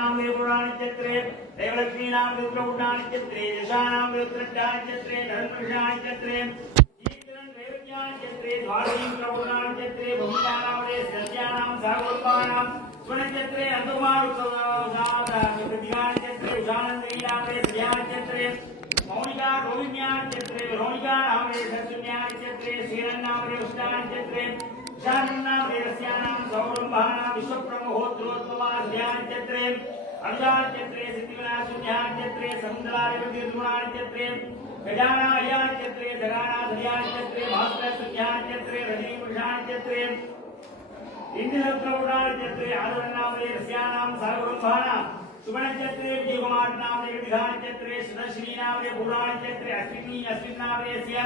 नाम पुराणचत्रे देवलक्ष्मी नाम रुद्रपुराणचत्रे दशानाम रुद्रटाचत्रे धर्मशाचत्रे कीर्तन देवज्ञानचत्रे द्वादशीं पुराणचत्रे भूमिनाम सत्यानाम सागोपानाम स्वनचत्रे अंतुमारुत्सवानाम प्रतिगानचत्रे उषानंदीनाम ध्यानचत्रे मौनिका रोहिण्याचत्रे रोहिका नाम सत्सुन्याचत्रे श्रीरन्नाम उष्णाचत्रे शानन्नाम रस्यानाम सौरंभानाम विश्वप्रमोहोत्रोत्तमाध्यानचत्रे अभिजानचत्रे सिद्धिविनाशुन्याचत्रे समुद्रादिपतिर्गुणाचत्रे गजानायाचत्रे जगानाध्यानचत्रे भास्करसुन्याचत्रे रजनीपुरुषाचत्रे इंद्रपुराणचत्रे आदरनाम रस्यानाम सौरंभानाम सुवर्णचत्रे विजयकुमार नाम विधानचत्रे सदश्री नाम पुराणचत्रे अश्विनी नाम यस्य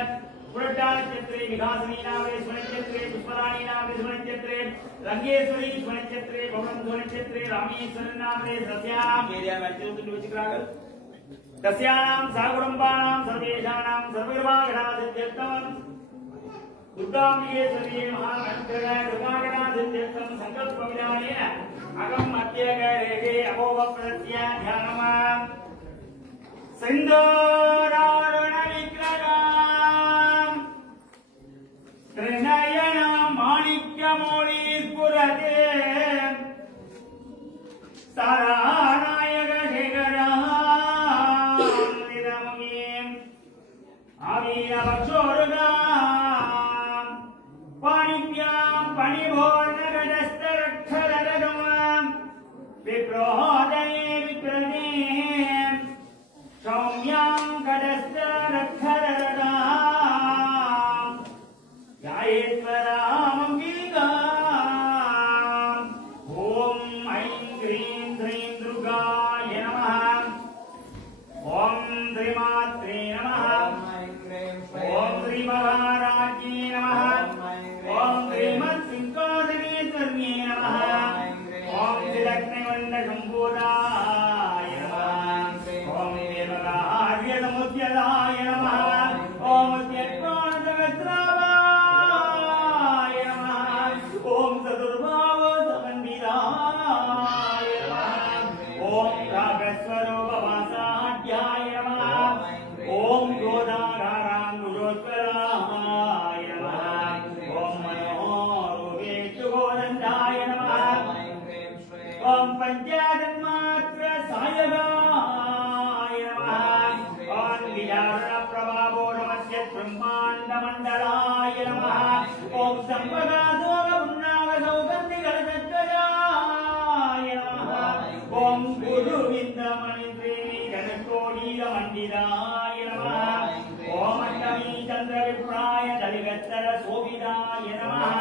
पुरट्टाचत्रे विघासनी नाम स्वनचत्रे पुष्पराणी नाम स्वनचत्रे रंगेश्वरी स्वनचत्रे भवन स्वनचत्रे रामेश्वर नाम सस्यानाम एरिया में चतुर्थ विचित्रागल तस्यानाम सागुरंबानाम सर्वेषाणाम सर्वविभागणादित्यर्थम दुर्गांबिके सर्वे महामंत्रः दुर्गागणादित्यर्थम संकल्प विधानेन अगम मध्यगरेगे अभोवप्रत्या ध्यानम् सिंदूरारुण विग्रहम् त्रिनयन माणिक्यमौलिस्फुरते सारानायक शेखरम् निरमुखीम् आवीरवक्षोरुगाम् पाणिभ्याम् पणिभोर्नगदस्तरक्षररगम् विप्रोदये विप्रदे सौम्यां गदस्तरक्षररगाम् ध्यायेश्वरामम्बिकाम् ॐ ऐं ह्रीं ह्रीं दुर्गाय नमः ॐ श्रीमात्रे नमः ॐ श्रीमहाराज्ञे नमः ॐ श्रीमत्सिंहासनेश्वर्ये नमः ॐ श्रीलक्ष्मीवन्दशम्भूताय नमः ॐ देवरार्यसमुद्यताय नमः ॐ त्यक्त्वानसहस्रावाय नमः ॐ चतुर्भावसमन्विताय नमः ॐ रागस्वरूपवासाढ्याय नमः ॐ गोदाकाराङ्गुजोत्कराय नमः ॐ मनोरूपेक्षुगोदण्डाय नमः ॐ पञ्चाजन्मात्र सायगाय नमः ॐ विचारणप्रभावो नमस्य ब्रह्माण्डमण्डलाय नमः ॐ सम्पदासोगपुण्णावसौगन्धिकलसज्जयाय नमः ॐ गुरुविन्दमणित्रिणी जनकोडीरमण्डिताय नमः ॐ अष्टमी चन्द्रविप्राय दलिगत्तरशोभिताय नमः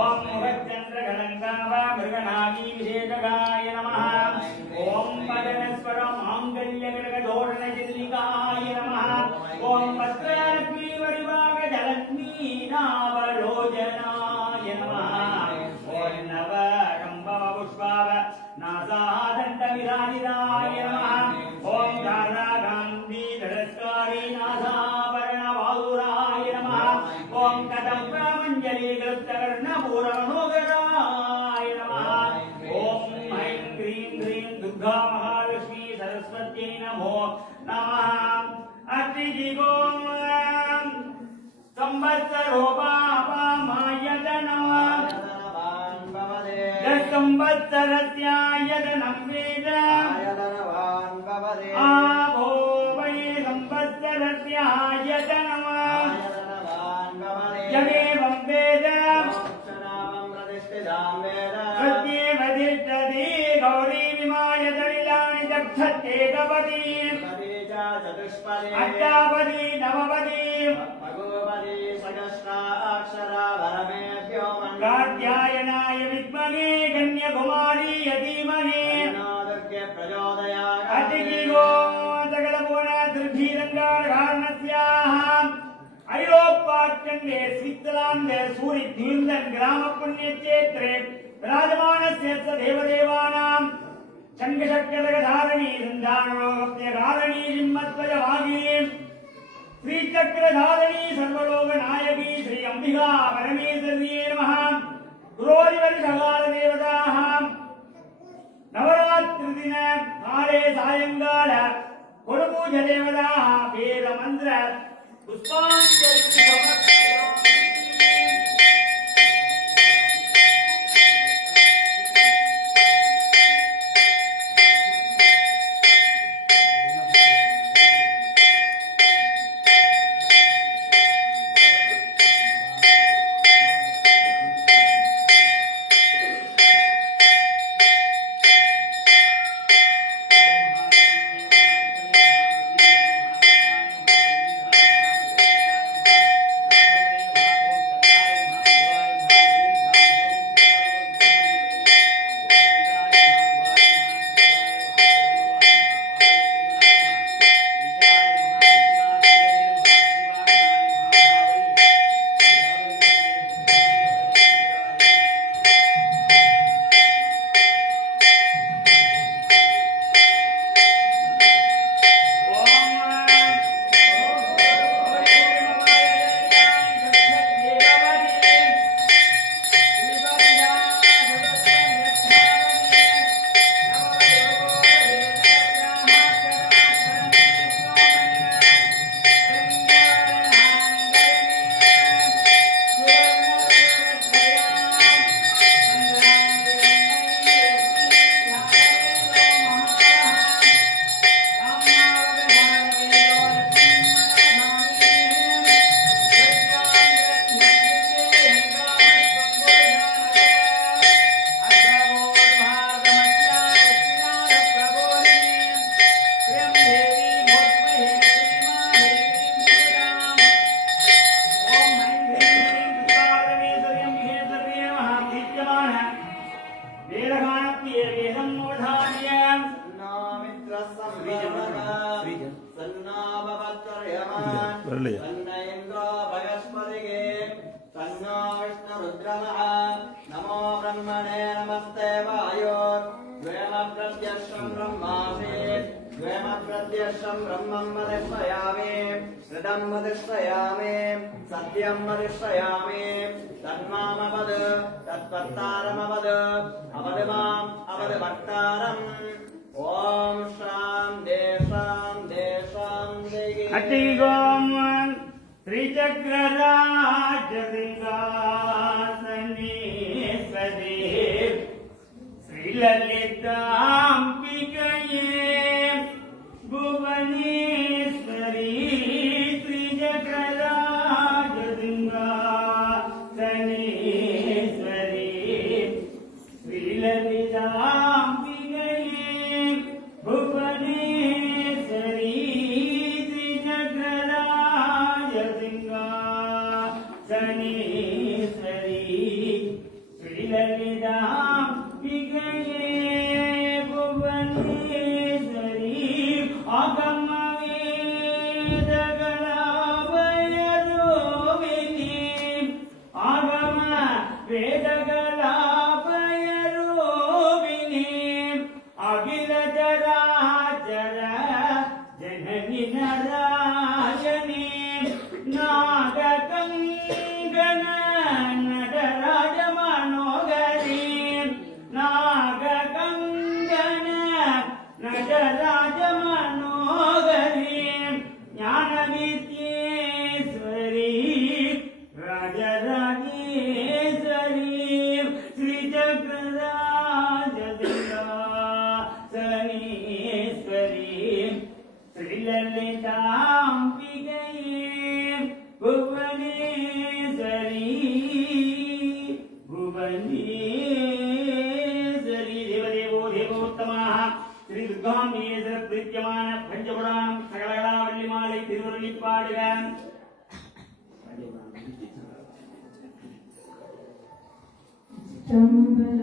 ॐ मुखचन्द्रकलङ्काव मृगनागी विशेषगाय नमः ॐ पदनस्वर माङ्गल्यगर्गधोरणजिल्लिकाय नमः ॐ वस्त्रलक्ष्मीवरिवागजलक्ष्मीनावलोचनाय नमः ॐ नवकम्बपुष्पाव नासादण्डविराजिताय नमः ॐ राधाकान्तिधरस्कारी नासाभरणबाहुराय नमः ॐ कदम्प्रमञ्जलीकृतकर्णपूरमनोगराय नमः ॐ ऐं ह्रीं ह्रीं दुर्गा महालक्ष्मी सरस्वत्यै नमो नमः अतिजिगो संवत्सरो पापामायतनः संवत्सरस्यायतनं वेद आभो वै संवत्सरस्यायतनः यमेवं वेद सत्येव तिष्ठति गौरी विमाय दलिलानि दक्षते गपति अष्टापदी नवपदी कात्यायनाय विद्महे कन्याकुमारी धीमहि अतिजिगो सकलपुराणधीरङ्गारकारणस्याः ऐरोप्याखण्डे स्वित्सर्लाण्ड सूरिद्वीन्दन् ग्रामपुण्यक्षेत्रे विराजमानस्य स देवदेवानां शङ्खचक्रधारिणी सन्धानरोगप्यकारिणी सिंहध्वजवाहिनी श्रीचक्रधारिणी सर्वलोकनायकी श्री अंबिका परमेश्वर्यै नमः गुरोरिवर्षकालदेवताः नवरात्रि अनुदिन काले सायंकाल कुलपूज देवता वेद मंत्र पुष्पांजलि समर्पयामि। नमो ब्रह्मणे नमस्ते वायो द्वयमप्रत्यक्षं ब्रह्मासि द्वयमप्रत्यक्षं ब्रह्मं वदिष्यामि हृदं वदिष्यामि सत्यं वदिष्यामि तन्मामवद तत्वत्तारमवद अवद माम् अवद भक्तारम् ॐ शान्ति शान्ति शान्तिः अतिगोम त्रिचक्रराजसिंहासनेश्वरी श्रीललिताम्बिकये भुवनेश्वरी त्रिचक्रराजसिंहासनेश्वरी श्रीललिताम्बिकये भुवनेश्वरी Peruman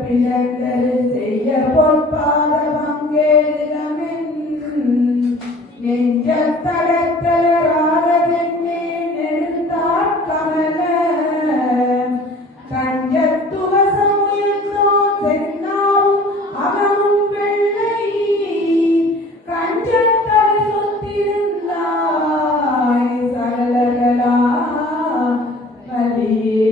பிணங்கள் செய்ய பொற்பாத பங்கேதினமென் நெஞ்சத்தடத்தலராத வெண்ணே நெடுந்தாட் கமல கஞ்சத்துவசமுயர்ந்தோ சென்னாவும் அவனும் வெள்ளை கஞ்சத்தவ சொத்திருந்தாய் சகலகலா வலியே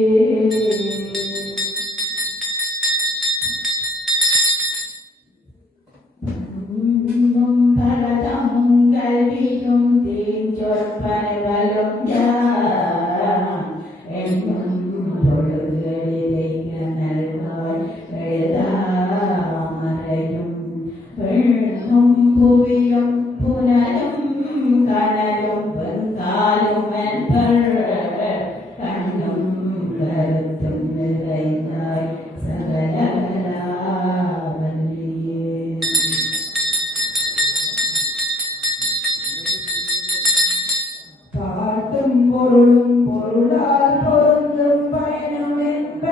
பொருளும் பொருளால் பொருந்தும் பயனும் என்ப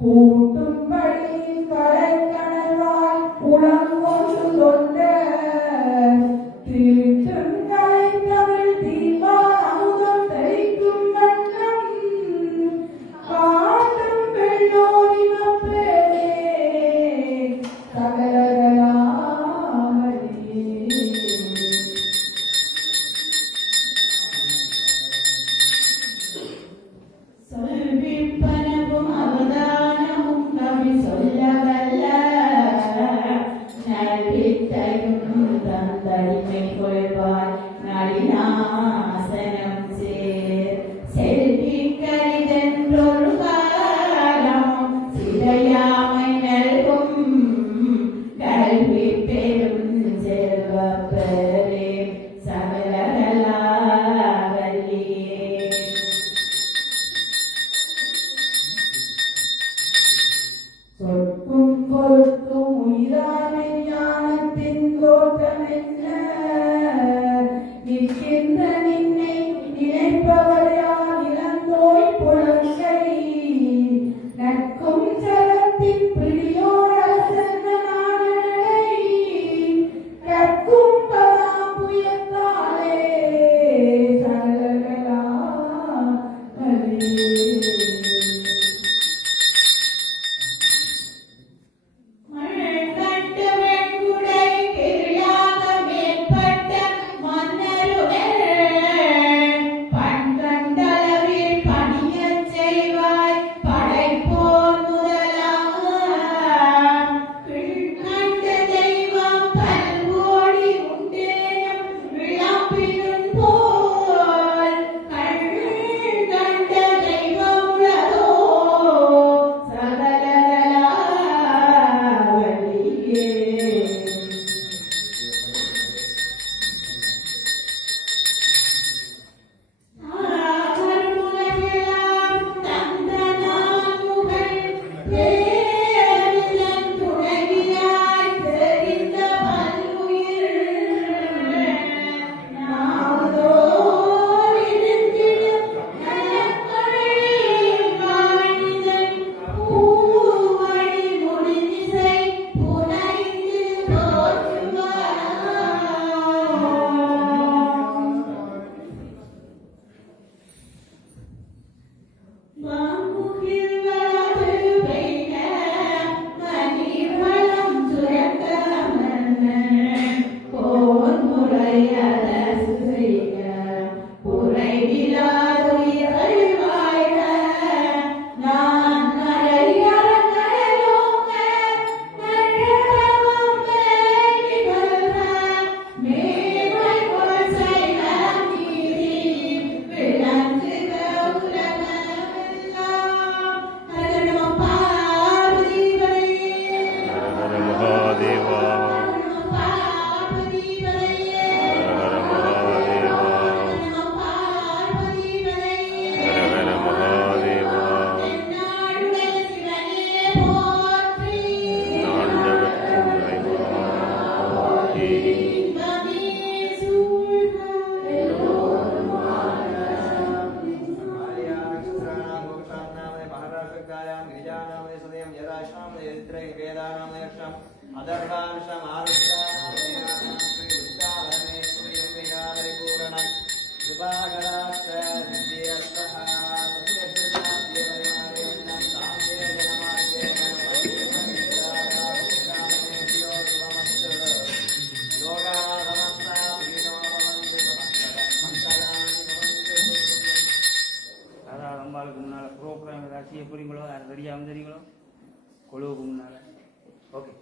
கூட்டும்படி கலைக்கணவாய் உளங்கொண்டு தொண்ட திருட்டும் கலைத்தமிழ் தீபா அமுதம் தரிக்கும் வண்ணம் காட்டும் பெண்ணோரி மப்பேரே சொல்விப்பனவும் அவதானமும் கவி சொல்லவல்ல நல்வித்தையும் தந்தடிமை கொள்வாய் நளினாசனம் சேர் செல்வி கரிதென்றொரு காலம் சிறையாமை நல்கும் கல்வி பெரும் செல்வப்பெறே சகலகலா வல்லியே சொற்கும் பொருட்கும் உயிரான ஞானத்தின் தோற்றம் என்ன நிற்கின்ற நின்னை நினைப்பவரையா இளந்தோய் புலங்கை நட்கும் சரத்தின் பிடியோரசன நாடனை கற்கும் பதாம்புயத்தாலே சகலகலா வல்லியே கட்டு सदयं यदाश्रम यद्रै वेदानां यक्षम अदर्भांशम आरुष्याम श्रीदुर्गाधर्मेश्वरी वेदालय पूरणं कृपाकराश्च विद्यर्थः सत्यज्ञानदेवदेवादेवनं साम्ये जनमार्गे அதாவது அம்பாளுக்கு முன்னால் ப்ரோக்ராம் ஏதாவது செய்ய போறீங்களோ அது ரெடியாக வந்துறீங்களோ கொழுவுக்கு முன்னால் ஓகே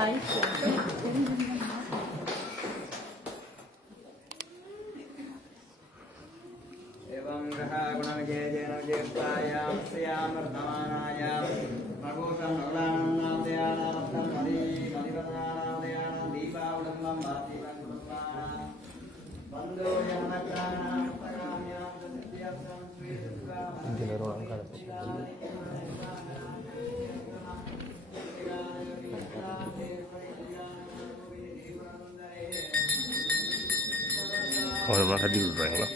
एवं ग्रहा गुणविजयेन विजयस्तायां स्यामर्धमानायां मघोषं नगलानां मदिवदनानां दीपावडम्बं भारतीवं कुटुम्बानां बन्धो जनमग्राणां पराम्यां सत्यर्थं Orang makan di udang lah.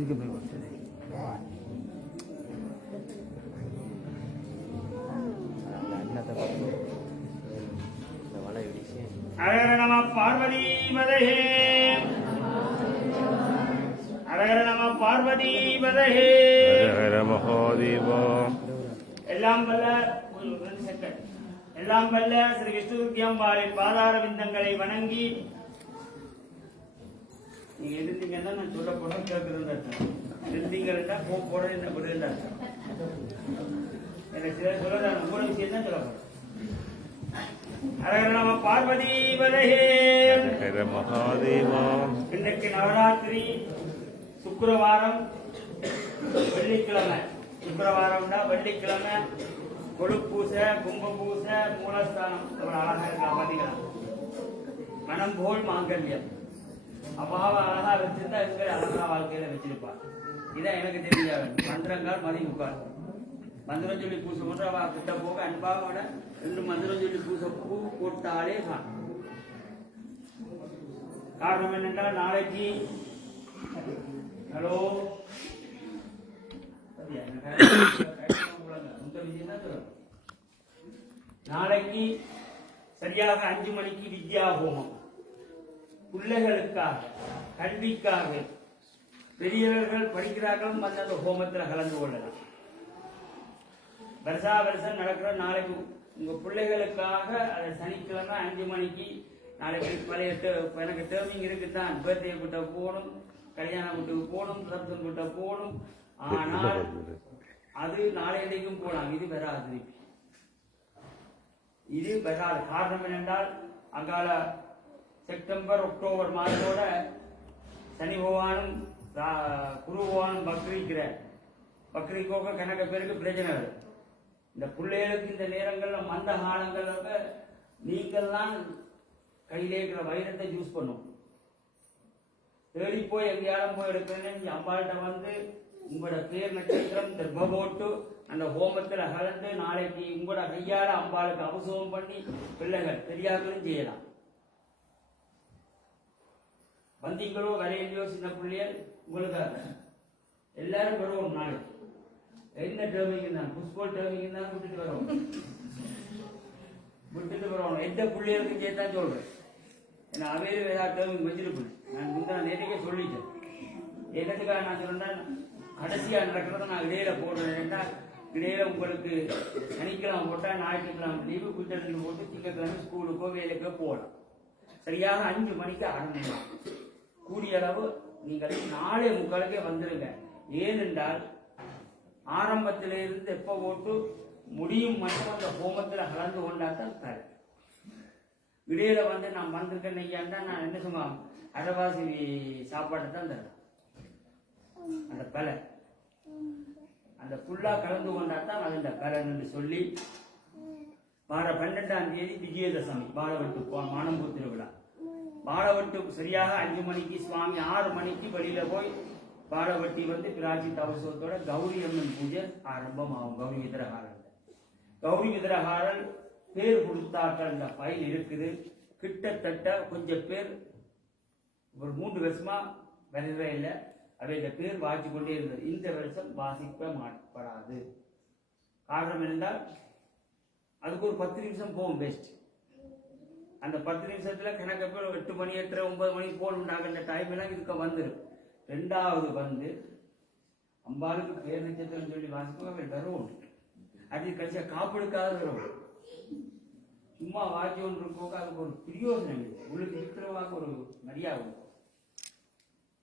इनके भी बोलते हैं हर नमः पार्वती पदहे हर नमः पार्वती पदहे Hara Mahadeva. எல்லாம் வல்ல எல்லாம் வல்ல ஸ்ரீ விஷ்ணுவித்யாம்பாளின் பாதார விந்தங்களை வணங்கி நீங்க இருந்தீங்கன்னா நான் சொல்ல போட கேட்கிறேன் இருந்தீங்கன்னா போட என்ன பதில் எனக்கு சில சொல்ல மூணு விஷயம் தான் சொல்ல போறேன் ஹர நம பார்வதி பதஹே Hara Mahadeva. இன்றைக்கு நவராத்திரி சுக்கிரவாரம் வெள்ளிக்கிழமை சுக்கிரவாரம்னா வெள்ளிக்கிழமை கொழுப்பூசை கும்பபூசை மூலஸ்தானம் அழகா இருக்கா பாத்தீங்களா மனம் போல் மாங்கல்யம் அப்பாவை அழகா வச்சிருந்தா இவங்க அழகா வாழ்க்கையில வச்சிருப்பா இதான் எனக்கு தெரியாது மந்திரங்கால் மதி முக்கால் மந்திரம் சொல்லி பூசை போட்டு அவ கிட்ட போக அன்பாவோட 2 மந்திரம் சொல்லி பூசை பூ போட்டாலே காரணம் என்னென்றால் நாளைக்கு ஹலோ நாளைக்கு சரியாக 5 மணிக்கு வித்யா ஹோமம் பிள்ளைகளுக்காக கல்விக்காக பெரியவர்கள் படிக்கிறார்களும் அந்த ஹோமத்தில் கலந்து கொள்ளலாம் வருஷா வருஷம் நடக்கிற நாளைக்கு உங்க பிள்ளைகளுக்காக அதை சனிக்கிழமை 5 மணிக்கு நாளைக்கு பழைய எனக்கு டேர்மிங் இருக்குதான் பர்த்டே கிட்ட போகணும் கல்யாணம் வீட்டுக்கு போகணும் சப்தம் கிட்ட போகணும் ஆனால் அது நாளைக்கும் போலாம் இது வராது இது வராது காரணம் என்னென்றால் அங்கால செப்டம்பர் அக்டோபர் மாதத்தோட சனி பகவானும் குரு பகவானும் பக்ரீக்கோக கணக்க பேருக்கு பிரச்சனை வருது இந்த பிள்ளைகளுக்கு இந்த நேரங்கள்ல மந்த காலங்கள்ல நீங்கள்லாம் கையிலே இருக்கிற வைரத்தை யூஸ் பண்ணும் தேடி போய் எங்கேயாலும் போய் எடுக்கிறேன்னு அம்பாள்கிட்ட வந்து உங்களோட பேர் நட்சத்திரம் திரும்ப போட்டு அந்த ஹோமத்தில் கலந்து நாளைக்கு உங்களோட கையால அம்பாளுக்கு அபிஷேகம் பண்ணி பிள்ளைகள் பெரியார்களும் செய்யலாம் வந்தீங்களோ வரையிலையோ சின்ன பிள்ளைகள் உங்களுக்கு எல்லாரும் வருவோம் நாளைக்கு என்ன டேர்மிங் தான் புஷ்போல் டேர்மிங் தான் விட்டுட்டு வருவோம் எந்த பிள்ளைகளுக்கும் சேர்த்தான் சொல்றேன் ஏன்னா அவையில ஏதாவது டேர்மிங் வச்சிருப்பேன் நான் முந்தா நேற்றுக்கே சொல்லிட்டேன் என்னத்துக்காக நான் சொல்றேன் கடைசியா நடக்கிறத நான் இடையில போடுறேன் இடையில உங்களுக்கு சனிக்கிழமை போட்டா ஞாயிற்றுக்கிழமை லீவு குற்றத்தில் போட்டு திங்கக்கிழமை ஸ்கூலுக்கோ வேலைக்கோ போகலாம் சரியாக 5 மணிக்கு ஆரம்பிக்கலாம் கூடிய அளவு நீங்கள் 4:45 வந்துருங்க ஏனென்றால் ஆரம்பத்தில இருந்து எப்போ போட்டு முடியும் மட்டும் அந்த ஹோமத்தில் கலந்து கொண்டாதான் தலை. இடையில வந்து நான் வந்திருக்கேன் ஐயாண்டா நான் என்ன சொல்லுவேன், அரைவாசி சாப்பாடு தான் தரேன். அந்த பலை அந்த ஃபுல்லா கலந்து கொண்டாதான் அது இந்த பலன்னு சொல்லி வார 12ஆம் தேதி விஜயதசமி பாலவட்டு மானம்பூர் திருவிழா. பாலவட்டு சரியாக 5 மணிக்கு சுவாமி 6 மணிக்கு வெளியில போய் பாலவட்டி வந்து பிராச்சி தவசத்தோட கௌரி அம்மன் பூஜை ஆரம்பமாகும். கௌரி விதிரகாரன் பேர் கொடுத்தார்கள் இந்த ஃபைல் இருக்குது. கிட்டத்தட்ட கொஞ்சம் பேர் ஒரு 3 வருஷமா வரவே இல்லை. அவை இந்த பேர் வாசி கொண்டே இருந்தது. இந்த வருஷம் வாசிக்க மாட்டப்படாது. காரணம் என்றால் அதுக்கு ஒரு 10 நிமிஷம் போகும் பெஸ்ட். அந்த 10 நிமிஷத்துல கணக்க பேர் 8 மணி 8:30 9 மணி போகணுண்டாக அந்த டைம் எல்லாம் இதுக்கு வந்துடும். 2வது வந்து அம்பாளுக்கு பேர் நட்சத்திரம் சொல்லி வாசிப்போம் வரும். அது கழிச்சா காப்பெடுக்காத வரும். சும்மா வாட்சி ஒன்று இருக்கோங்க அதுக்கு ஒரு பிரயோஜனம் இல்லை. உங்களுக்கு இருக்கிறவாக்கு ஒரு மரியாதை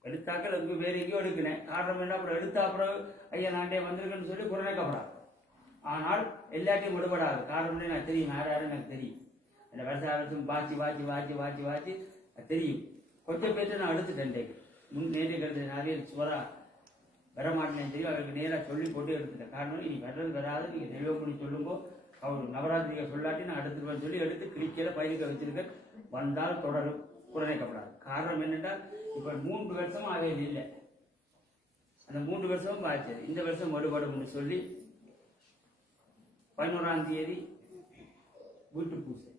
எடுத்தாக்கள் அதுக்கு வேற எங்கேயோ எடுக்கிறேன். காரணம் என்ன, அப்புறம் எடுத்தா அப்புறம் ஐயா நாட்டே வந்திருக்குன்னு சொல்லி குறைக்கப்படாது. ஆனால் எல்லாத்தையும் விடுபடாது. காரணம் எனக்கு தெரியும், யாரும் எனக்கு தெரியும். அந்த வருஷம் வாட்சி தெரியும். கொஞ்சம் பேர்த்து நான் எடுத்துட்டேன். நேற்று நிறைய சுவரா வரமாட்டேன்னு தெரியும். அவருக்கு நேராக சொல்லி போட்டு எடுத்துட்டேன். காரணம் நீ வராது, நீங்கள் தெளிவப்படி சொல்லும்போ அவர் நவராத்திரியை சொல்லாட்டி நான் எடுத்துருவேன் சொல்லி எடுத்து கிளிக்கையில பயிர்க்க வச்சிருக்கேன். வந்தால் தொடரும், குறைக்கப்படாது. காரணம் என்னென்றால் இப்ப 3 வருஷமா அவை இல்லை. அந்த 3 வருஷமும் ஆச்சு. இந்த வருஷம் வலுபடும் சொல்லி 11ஆம் தேதி வீட்டு பூசை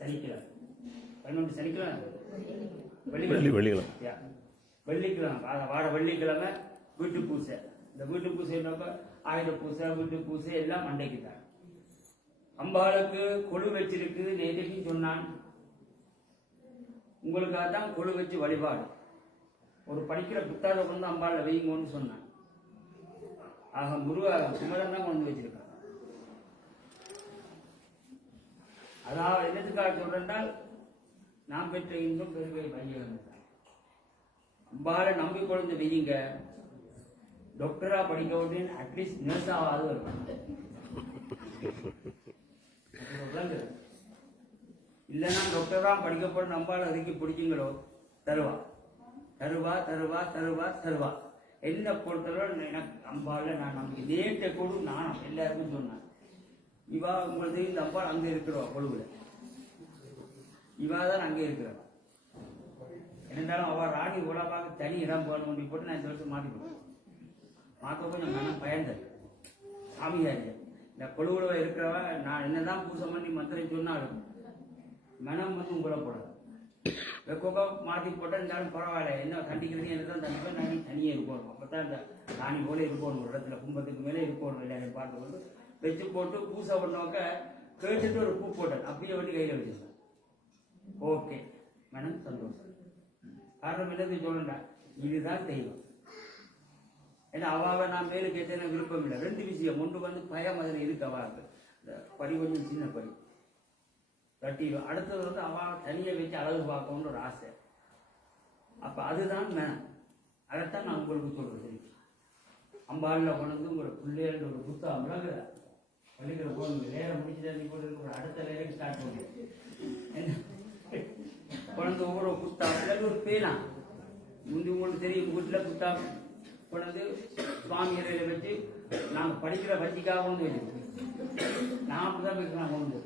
சனிக்கிழமை 11 சனிக்கிழமை வெள்ளிக்கிழமை வார வெள்ளிக்கிழமை வீட்டு பூசை. இந்த வீட்டு பூசை ஆயுத பூசை வீட்டு பூசை எல்லாம் அன்றைக்கு தான். அம்பாளுக்கு கொழு வச்சிருக்கு. நேற்றைக்கு சொன்னான் உங்களுக்காக தான் கொழு வச்சு வழிபாடு. ஒரு படிக்கிற புத்தாத கொண்டு அம்பாளை வைங்கன்னு சொன்னான். ஆக குமரன் தான் கொண்டு வச்சிருக்காங்க. அதாவது என்னத்துக்காக சொல்றேன்னால் நான் பெற்ற இன்பம் பெருகை பையன் அம்பாளை நம்பி கொண்டு வைங்க. டாக்டரா படிக்க உடனே அட்லீஸ்ட் நர்ஸாவது வருவாங்க. இல்லைன்னா டாக்டரா படிக்க போற நம்பால அதுக்கு பிடிச்சிங்களோ தருவா. என்ன பொறுத்தவரை எனக்கு அம்பால நான் நம்பி நேற்ற கொடு நானும் எல்லாருக்கும் சொன்னேன். இவா உங்களுக்கு இந்த அம்பாள் அங்க இருக்கிறவா கொழுவுல. இவா தான் அங்கே இருக்கிறவா. இருந்தாலும் அவ ராணி உலகாக தனி இடம் போகணும் போட்டு நான் இந்த வருஷம் மாற்றிக்கணும். மாற்ற கொஞ்சம் மனம் பயந்தது. சாமியார் இந்த கொழுவுல இருக்கிறவ நான் என்னதான் பூசை பண்ணி மந்திரம் சொன்னாலும் மனம் வந்து உங்களை போடாது. வெக்கோக்கா மாற்றி போட்டால் இருந்தாலும் பரவாயில்ல. என்ன கண்டிக்கிறது எனக்கு தான் தனிப்பா நான் தனியே இருக்கணும். அப்பதான் இந்த ராணி போல இருக்கணும். ஒரு இடத்துல கும்பத்துக்கு மேலே இருக்கணும். எல்லாரையும் பார்த்து கொண்டு வச்சு போட்டு பூசை பண்ணவங்க கேட்டுட்டு ஒரு பூ போட்டேன். அப்படியே வந்து கையில் வச்சிருந்தேன். ஓகே மனம் சந்தோஷம். காரணம் என்னது சொல்லுண்டா, இதுதான் தெய்வம். ஏன்னா அவாவை நான் மேலுக்கு ஏற்ற விருப்பம் இல்லை. 2 விஷயம். ஒன்று வந்து பயம் அதில் இருக்கு. அவாவுக்கு இந்த படி கொஞ்சம் சின்ன படி கட்டிடும். அடுத்தது வந்து அவா தனியை வச்சு அழகு பார்க்கணும்னு ஒரு ஆசை. அப்ப அதுதான் மேனம். அதைத்தான் நான் உங்களுக்கு சொல்றது. அம்பாளில் கொண்டு வந்து உங்களோட பிள்ளைகள் ஒரு புத்தகம் விளங்குற பள்ளிக்கிற போகணும். நேரம் முடிச்சுட்டு போட்டு ஒரு அடுத்த நேரம் ஸ்டார்ட் பண்ணுங்க. குழந்தை ஒவ்வொரு புத்தகம் ஒரு பேனா முந்தி உங்களுக்கு தெரியும். வீட்டில் புத்தகம் கொண்டு சுவாமி இறையில வச்சு நாங்கள் படிக்கிற வச்சிக்காக கொண்டு வச்சிருக்கோம். நான் அப்படிதான் பேசுறேன். கொண்டு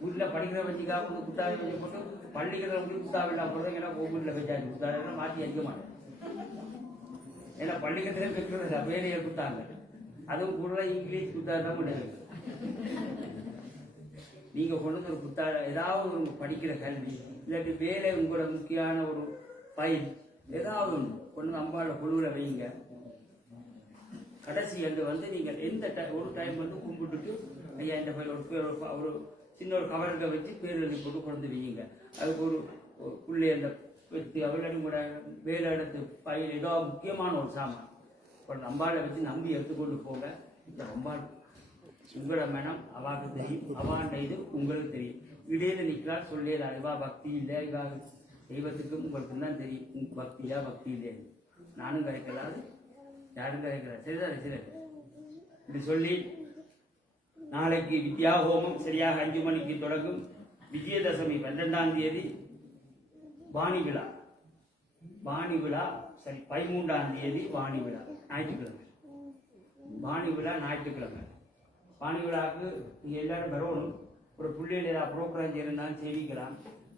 வீட்டில் படிக்கிற வச்சிக்காக கொண்டு புத்தாவை வச்சு போட்டு பள்ளிக்கிற புத்தாவில்லா போடுறது. ஏன்னா வீட்டில் வச்சாச்சு புத்தாவெல்லாம் மாற்றி அடிக்க மாட்டேன். ஏன்னா பள்ளிக்கத்திலே வைக்கிறது வேலையை கொடுத்தாங்க. அதுவும் கூட இங்கிலீஷ் புத்தகம் தான் முடியாது. நீங்க கொண்டு வந்து ஒரு புத்தகம் ஏதாவது ஒரு படிக்கிற கல்வி இல்லாட்டி வேலை உங்களோட முக்கியமான ஒரு பயில் ஏதாவது ஒன்று கொண்டு அம்பாவோட குழுவுல வைங்க. கடைசி அன்று வந்து நீங்க எந்த ஒரு டைம் வந்து கும்பிட்டுட்டு ஐயா இந்த ஒரு சின்ன ஒரு கவர்க வச்சு பேர் எழுதி போட்டு கொண்டு வைங்க. அதுக்கு ஒரு புள்ளி அந்த வச்சு அவர்களும் கூட வேலை எடுத்து பயில் ஏதோ முக்கியமான ஒரு சாமான் கொண்டு அம்பாளை வச்சு நம்பி எடுத்துக்கொண்டு போங்க. இந்த அம்பாள் உங்களோட மனம் அவாக்கு தெரியும். அவாண்ட இது உங்களுக்கு தெரியும். இடையில நிற்கிறாள் சொல்லியது அழுவா பக்தி இல்லை. இவா தெய்வத்துக்கும் உங்களுக்கு தான் தெரியும் பக்தியா பக்தி இல்லை. நானும் கரைக்கலாது யாரும் கரைக்கிறார். சரிதான் சரி இப்படி சொல்லி நாளைக்கு வித்யா ஹோமம் சரியாக 5 மணிக்கு தொடங்கும். விஜயதசமி 12ஆம் தேதி வாணி விழா. வாணி விழா சரி 13ஆம் தேதி வாணி விழா ஞாயிற்றுக்கிழமை. வாணி விழா ஞாயிற்றுக்கிழமை. வாணி விழாவுக்கு நீங்கள் எல்லாரும் வரணும். ஒரு பிள்ளைகள் ஏதாவது ப்ரோக்ராம் இருந்தாலும் செய்விக்கலாம்.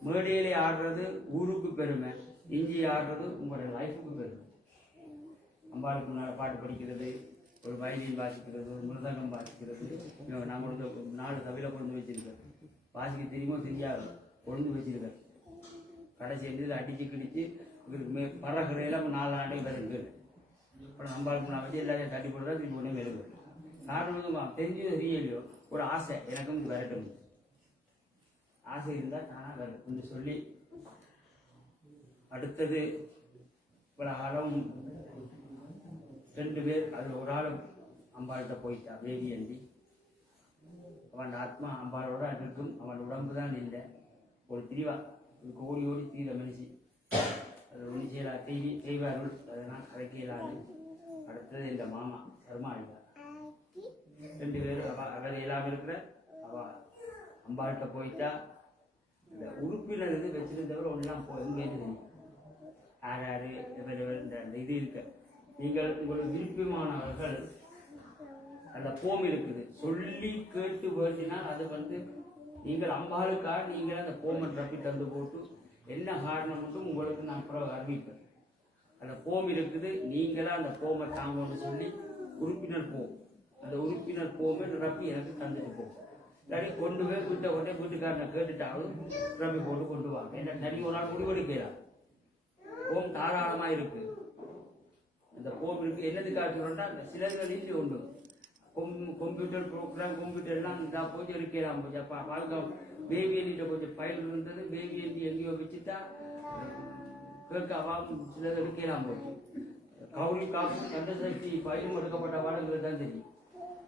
மேடையிலே ஆடுறது ஊருக்கு பெருமை, இஞ்சி ஆடுறது உங்களோட லைஃபுக்கு பெருமை. அம்பாளுக்கு முன்னால் பாட்டு படிக்கிறது, ஒரு வயலின் வாசிக்கிறது, ஒரு மிருதங்கம் வாசிக்கிறது. நான் கொண்டு 4 தவில கொண்டு வச்சிருக்கேன். வாசிக்க தெரியுமோ தெரியாது கொண்டு வச்சிருக்கேன். கடைசி இதில் அடித்து கிடிச்சு இவருக்கு பறகுறையில் 4 ஆண்டுகள் வருது. அப்புறம் அம்பாளுக்கு நான் வச்சு எல்லாத்தையும் தட்டி போடுறதா திருப்பி ஒன்றும் வருது. காரணம் தெரிஞ்சது தெரியலையோ ஒரு ஆசை எனக்கும் இது வரட்டும். ஆசை இருந்தால் நான் வரட்டும்னு சொல்லி அடுத்தது இவ்வளோ காலம் 2 பேர் அதில் ஒரு ஆளும் அம்பாள்கிட்ட போயிட்டா வேதி அண்டி. அவன் ஆத்மா அம்பாளோட இருக்கும். அவன் உடம்பு தான் இல்லை. ஒரு திரிவா ஓடி ஓடி தீர மனுஷி. அது ஒன்று செய்வார்கள். அதெல்லாம் கரைக்கலாது. அடுத்தது இந்த மாமா சர்மா இல்லை. 2 பேரும் அவள் எல்லாம் இருக்கிற அவள் அம்பாள்கிட்ட போயிட்டா. இந்த உறுப்பினர் இது வச்சிருந்தவர் ஒன்றுலாம் எங்கேன்னு தெரியும். யார் இந்த இது இருக்க. நீங்கள் உங்களுக்கு விருப்பமானவர்கள் அந்த போம் இருக்குது சொல்லி கேட்டு வேண்டினால் அது நீங்கள் அம்பாளுக்காக நீங்கள் அந்த போமை ரப்பி தந்து போட்டு என்ன காரணம் மட்டும் உங்களுக்கு நான் அப்புறம் அறிவிப்பேன். அந்த போம் இருக்குது. நீங்களாம் அந்த போமை தாங்கன்னு சொல்லி உறுப்பினர் போம். அந்த உறுப்பினர் போமை ரப்பி எனக்கு தந்துட்டு போகும். இல்லாட்டி கொண்டு போய் வீட்டுக்காரனை கேட்டுட்டாலும் ரப்பி போட்டு கொண்டு வாங்க. என்ன தனி ஒரு நாள் முடிவெடுக்கலாம். போம் தாராளமாக இருக்கு. அந்த போம் இருக்கு. என்னது காட்டுறோம்னா சிலர்களில் உண்டு. கம்ப்யூட்டர் ப்ரோக்ராம் கம்ப்யூட்டர்லாம் நான் போய் இருக்கலாம். வாழ்க்கை பேபிஎன்கிட்ட கொஞ்சம் ஃபைல் இருந்தது. பேபிஎன்டி எங்கேயோ வச்சுட்டா கேட்க அவாவும் சிலர் இருக்கலாம். போச்சு கௌரி காப்பு கந்தசக்தி ஃபைலும் எடுக்கப்பட்ட பாடங்கள் தான் தெரியும்.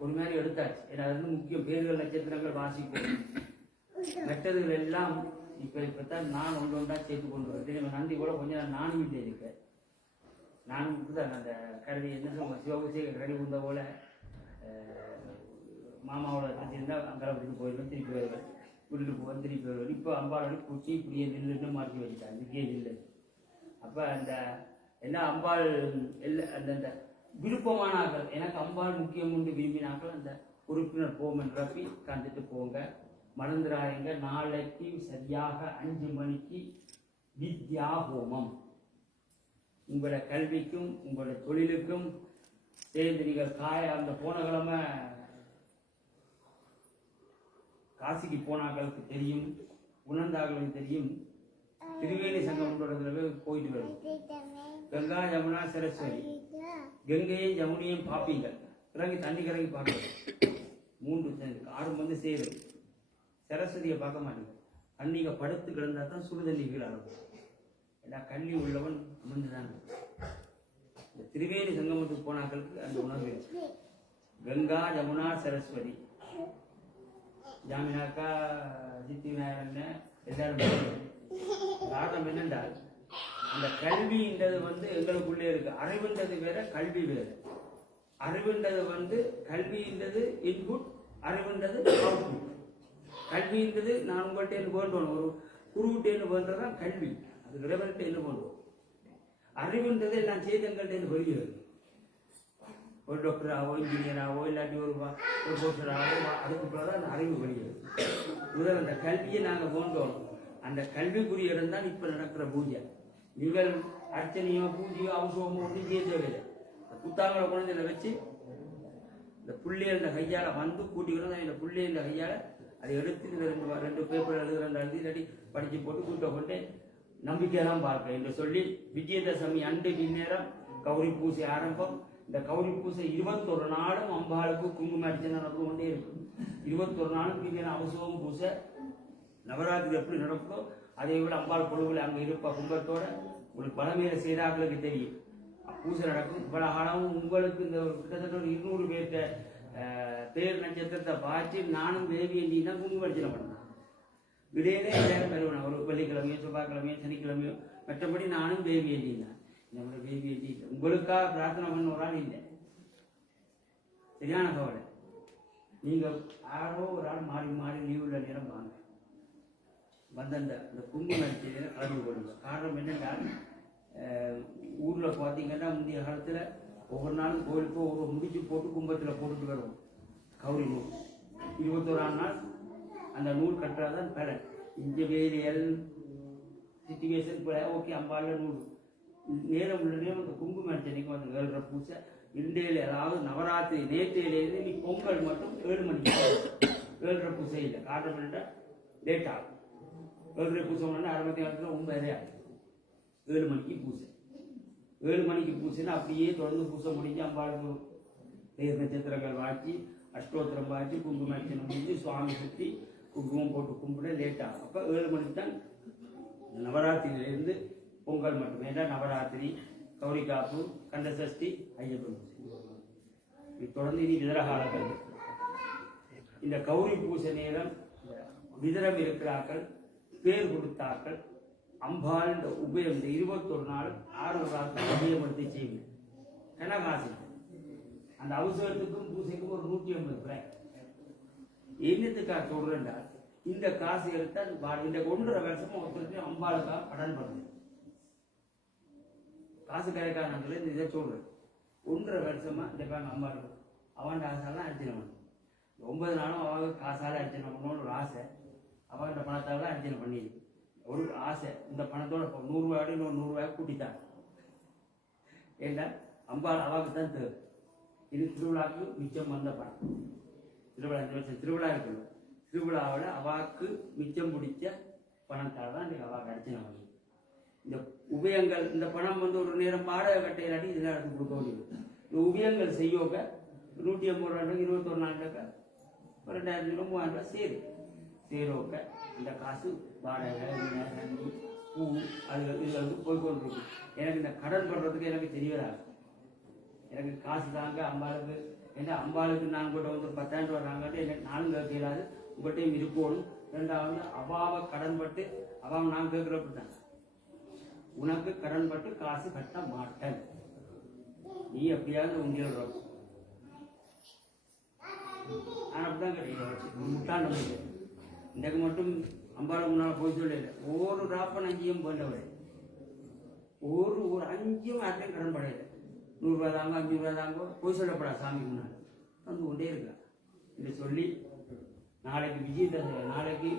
ஒரு மாதிரி எடுத்தாச்சு. ஏன்னா அது முக்கியம். பேர்கள் நட்சத்திரங்கள் வாசிக்கும். மற்றதுகள் எல்லாம் இப்போத்தான் நான் ஒன்றா சேர்த்து கொண்டு வரேன். நன்றி கூட கொஞ்சம் நானும் இல்லை இருக்கேன். நானும் தான் அந்த கரடி என்ன சொல்லுவாங்க சிவபூஜை கரடி உந்த போல மாமாவோட இருந்தால் அங்கே வீட்டுக்கு போயிடுவேன். திருப்பி வருவேன். வீட்டுக்கு போவேன். திருப்பி வருவேன். இப்போ அம்பாளோட பூச்சி இப்படியே நில்லுன்னு மாற்றி வச்சுட்டாங்க. இதுக்கே நில்லு. அப்போ அந்த என்ன அம்பாள் அந்த அந்த விருப்பமானாக்கள் எனக்கு அம்பாள் முக்கியம் உண்டு விரும்பினாக்கள் அந்த உறுப்பினர் போமன் ரப்பி கண்டுட்டு போங்க. மறந்துடாதீங்க. நாளைக்கு சரியாக 5 மணிக்கு வித்யா ஹோமம். உங்களோட கல்விக்கும் உங்களோட தொழிலுக்கும் சேர்ந்து நீங்கள் அந்த போன கிழமை காசிக்கு போனாக்களுக்கு தெரியும், உணர்ந்தார்களுக்கு தெரியும். திருவேணி சங்கமன்றதுல போயிட்டு வரும். கங்கா யமுனா சரஸ்வதி. கங்கையும் யமுனையும் பார்ப்பீங்க. இறங்கி தண்ணி கறங்கி பார்க்கணும். 3 சேர்ந்து 6 சேரும். சரஸ்வதியை பார்க்க மாட்டீங்க. தண்ணிங்க படுத்து கிடந்தா தான் சுடு தண்ணி கீழாகும். எல்லா கல்வி உள்ளவன் அமர்ந்துதான். இந்த திரிவேணி சங்கமத்துக்கு போனாக்களுக்கு அந்த உணர்வு. கங்கா யமுனா சரஸ்வதி ஜாமினாக்கா சித்தி விநாயகன் எல்லாரும் காரணம் என்னென்றால் அந்த கல்வின்றது எங்களுக்குள்ளே இருக்கு. அறிவுன்றது வேற, கல்வி வேற. அறிவுன்றது கல்வின்றது இன்புட், அறிவுன்றது அவுட்புட். கல்வின்றது நான் உங்கள்கிட்ட என்ன வேண்டணும், ஒரு குருவிட்டேன்னு வேண்டதான் கல்வி. அது இறைவன்கிட்ட என்ன பண்ணுவோம். அறிவுன்றது எல்லாம் சேதங்கள்ட்ட வெளியிடுது. ஒரு டாக்டராகவோ இன்ஜினியராகவோ இல்லாட்டி ஒரு ப்ரொஃபஸராகவோ அதுக்கு பிறகு அந்த அறிவு வெளியிடுது. முதல் அந்த கல்வியை நாங்கள் வேண்டோம். அந்த கல்விக்குரிய இருந்தால் இப்போ நடக்கிற பூஜை. நீங்கள் அர்ச்சனையோ பூஜையோ அவசரமோ ஒன்றும் செய்ய தேவையில்லை. புத்தாங்களை குழந்தைகளை வச்சு இந்த புள்ளைய இந்த கையால் கூட்டிக்கணும். இந்த புள்ளைய இந்த கையால் அதை எடுத்து இந்த 2 பேப்பர் எழுதி இல்லாட்டி படித்து போட்டு கூட்ட கொண்டு நம்பிக்கையெல்லாம் பார்க்க என்று சொல்லி விஜயதசமி அன்று பின்னேரம் கௌரி பூசை ஆரம்பம். இந்த கௌரி பூசை 21 நாளும் அம்பாளுக்கு குங்கும அர்ச்சனை நடந்து கொண்டே இருக்கும். 21 நாளும் பின்னர் அவசரம் பூசை. நவராத்திரி எப்படி நடக்குதோ அதே போல அம்பாள் குழுவில் அங்கே இருப்ப கும்பத்தோட உங்களுக்கு பலமேல செய்தாக்களுக்கு தெரியும். பூசை நடக்கும். இவ்வளவு காலமும் உங்களுக்கு இந்த கிட்டத்தட்ட ஒரு 200 பேர்த்த பேர் நட்சத்திரத்தை பார்த்து நானும் தேவி என்றா குங்கும அர்ச்சனை பண்ணேன். இடையிலே எல்லாரும் பெறுவேன். ஒரு வெள்ளிக்கிழமையோ செவ்வாய்க்கிழமையோ சனிக்கிழமையோ. மற்றபடி நானும் தேவி என்றா. நம்மளோட தேவி எண்ணி உங்களுக்காக பிரார்த்தனை பண்ண ஒரு ஆள் இல்லை. சரியான கவலை. நீங்கள் யாரோ ஒரு ஆள் மாறி மாறி லீவுள்ள நேரம் வாங்க, வந்து அந்த குங்கும அரிசியில் கலந்து கொள்ளுங்க. காரணம் என்னென்றால் ஊரில் பார்த்தீங்கன்னா முந்தைய காலத்தில் ஒவ்வொரு நாளும் கோயிலுக்கு ஒவ்வொரு முடிச்சு போட்டு கும்பத்தில் போட்டுட்டு வருவோம். கௌரி நூல் 21ஆம் நாள் அந்த நூல் கட்டுறதான் பலன். இங்கே வேலையல் சிச்சுவேஷன் போல ஓகே அம்பால நூல் நேரம் உள்ள நேரம் அந்த குங்கும அர்ச்சனைக்கு வந்து ஏழ்ற பூசை இன்றையில, அதாவது நவராத்திரி நேற்றையிலேருந்து நீ பொங்கல் மட்டும் 7 மணிக்கு ஏழ்ற பூசை இல்லை. காரணம் என்ன, லேட் ஆகும். ஏழ்ற பூசை ஒன்று 65 9 ஆகும். 7 மணிக்கு பூசை. 7 மணிக்கு பூசைன்னா அப்படியே தொடர்ந்து பூசை முடிஞ்சு அம்பாளுக்கு தேர் நட்சத்திரங்கள் வாக்கி அஷ்டோத்திரம் வாக்கி குங்கும அர்ச்சனை முடிஞ்சு சுவாமி சுற்றி குங்குமம் போட்டு கும்பிட லேட் ஆகும். அப்போ 7 மணிக்கு தான் நவராத்திரியிலேருந்து பொங்கல் மட்டும். ஏன்னா நவராத்திரி, கௌரி காப்பு, கண்டசஷ்டி, ஐயப்பன் பூசை இது தொடர்ந்து இனி விதரகாலங்கள். இந்த கௌரி பூசை நேரம் விதரம் இருக்கிறார்கள், பேர் கொடுத்தார்கள் அம்பாள் இந்த உபயம் இந்த 21 நாள் 6 ராத்திரி உபயம் எடுத்து செய்யுங்க. கனகாசி அந்த அவசரத்துக்கும் பூசைக்கும் ஒரு 150 ரூபாய். என்னத்துக்காக சொல்றேன்டா, இந்த காசு எடுத்தால் இந்த 1.5 வருஷமா ஒருத்தருக்கு அம்பாளுக்காக கடன் பண்ணுது. காசு கிடைக்காதவங்களே இதை சொல்றேன். 1.5 வருஷமா இந்த பேங்க் அம்பாளுக்கு அவன் காசாலாம் அர்ச்சனை பண்ணும். 9 நாளும் அவங்க காசால அர்ச்சனை பண்ணணும்னு ஒரு ஆசை. அவன் பணத்தால அர்ச்சனை பண்ணிடு ஒரு ஆசை. இந்த பணத்தோட 100 ரூபாயோட இன்னொரு 100 ரூபாய் கூட்டித்தான். ஏன்னா அம்பாள் அவாவுக்கு தான் தேவை. இது திருவிழாவுக்கு மிச்சம் வந்த பணம். திருவிழா 5 வருஷம் திருவிழா இருக்கணும். திருவிழாவில் அவாக்கு மிச்சம் பிடிச்ச பணத்தால் தான் இன்றைக்கு அவாக்கு அர்ச்சனை பண்ணி. இந்த உபயங்கள் இந்த பணம் வந்து ஒரு நேரம் வாடகை கட்டையிலாட்டி இதெல்லாம் எடுத்து கொடுக்க முடியும். இந்த உபயங்கள் செய்யோக்க 150 ரூபா 21 நாளுக்கு 2000 ரூபா 3000 ரூபா சேரோக்க இந்த காசு வாடகை தண்ணி பூ அது இதில் வந்து போய்கொண்டிருக்கும். எனக்கு இந்த கடன் பண்ணுறதுக்கு எனக்கு தெரியவராது. எனக்கு காசு தாங்க அம்பாளுக்கு. ஏன்னா அம்பாளுக்கு நான் கூட வந்து 10,000 ரூபா நாங்கிட்ட எனக்கு நானும் கேட்கலாது, உங்கள்கிட்டையும் இருக்கணும். ரெண்டாவது அவாவை கடன் பட்டு அவாவை நான் கேட்குறப்ப தான் உனக்கு கடன் பட்டு காசு கட்ட மாட்டேன், நீ எப்படியாவது உண்டியல் நான் அப்படிதான் கிடையாது. முட்டாண்ட முடியாது. இன்றைக்கு மட்டும் அம்பாளை முன்னால் போய் சொல்லல. ஒரு ராப்பன் 5 போன்றவரை ஒரு 5 யார்ட்டையும் கடன் படையில. 100 ரூபா தாங்க 5 ரூபா தாங்க போய் சொல்லப்படா சாமி முன்னால் வந்து கொண்டே இருக்கா என்று சொல்லி நாளைக்கு விஜயதசமி, நாளைக்கு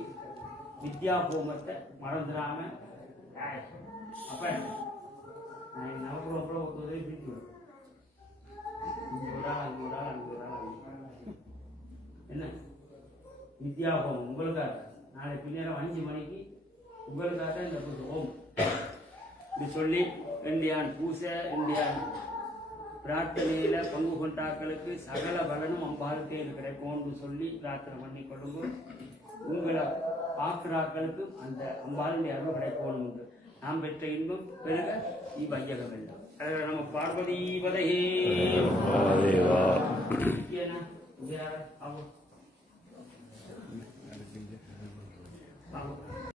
வித்யா ஹோமத்தை மறந்துடாம. அப்ப நான் நவகுலம் ஒரு உதவி பிரித்து விடும். 5 ரூபா 5 ரூபா 5 ரூபா என்ன வித்யா ஹோமம் உங்களுக்காக. நாளை பின்னேரம் 5 மணிக்கு உங்களுக்காக இந்த பூஜை ஹோம் இது சொல்லி இந்தியான் பூசை இந்தியான் பிரார்த்தனையில பங்கு கொண்டாக்களுக்கு சகல பலனும் அம்பாளுக்கே கிடைக்கும்னு சொல்லி பிரார்த்தனை பண்ணி கொள்ளும்போது உங்களை பார்க்கிறாக்களுக்கு அந்த அம்பாளுடைய அருள் கிடைக்கணும் உண்டு. நாம் பெற்ற இன்பம் பெருக வையகம் எல்லாம். நம்ம பார்வதி வதையே